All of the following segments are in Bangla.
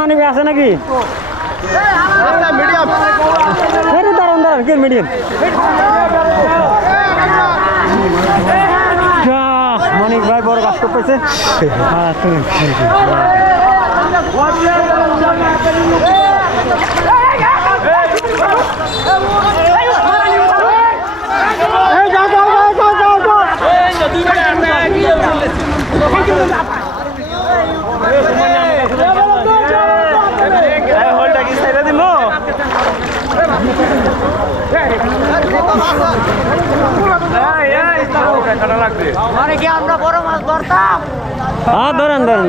মানে আছে নাকি মিডিয়াম দাঁড়ান দাঁড়ান কি মিডিয়াম মানিক ভাই বড় কাজ করতেছে মানে কি আমরা বড় মাছ ধরতাম? হ্যাঁ ধরেন ধরেন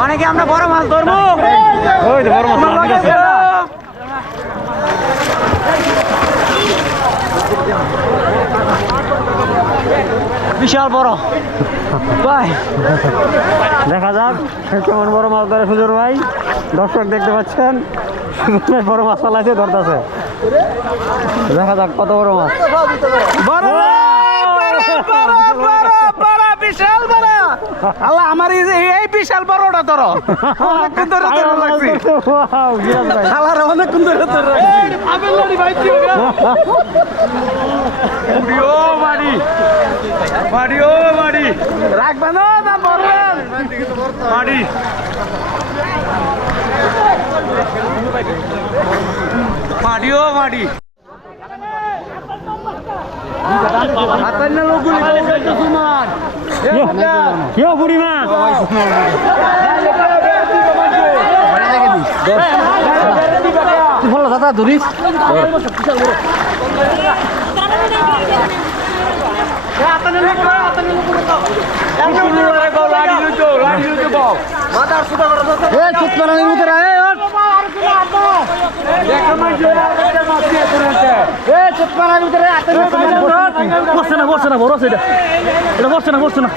মানে কি আমরা বড় মাছ ধরবো? ওই তো বড় মাছ বিশাল বড় ভাই, দেখা যাক কেমন বড় মাছ ধরে সুজুর ভাই। দর্শক দেখতে পাচ্ছেন বড় মাছ পালাইছে ধরতেছে। দেখা যাক কত বড় মাছ। বিশাল বড় আল্লাহ আমার এই বিশাল বড়টা ধরো অনেকক্ষণ ধরে লাগছে অনেকক্ষণ ধরে রাখবেন না বলবেন মাড়ি মাড়িও মাড়ি কেউ বুড়িমা ভালো দাদা ধরিস বসছে না বড় সেটা এটা বসছে না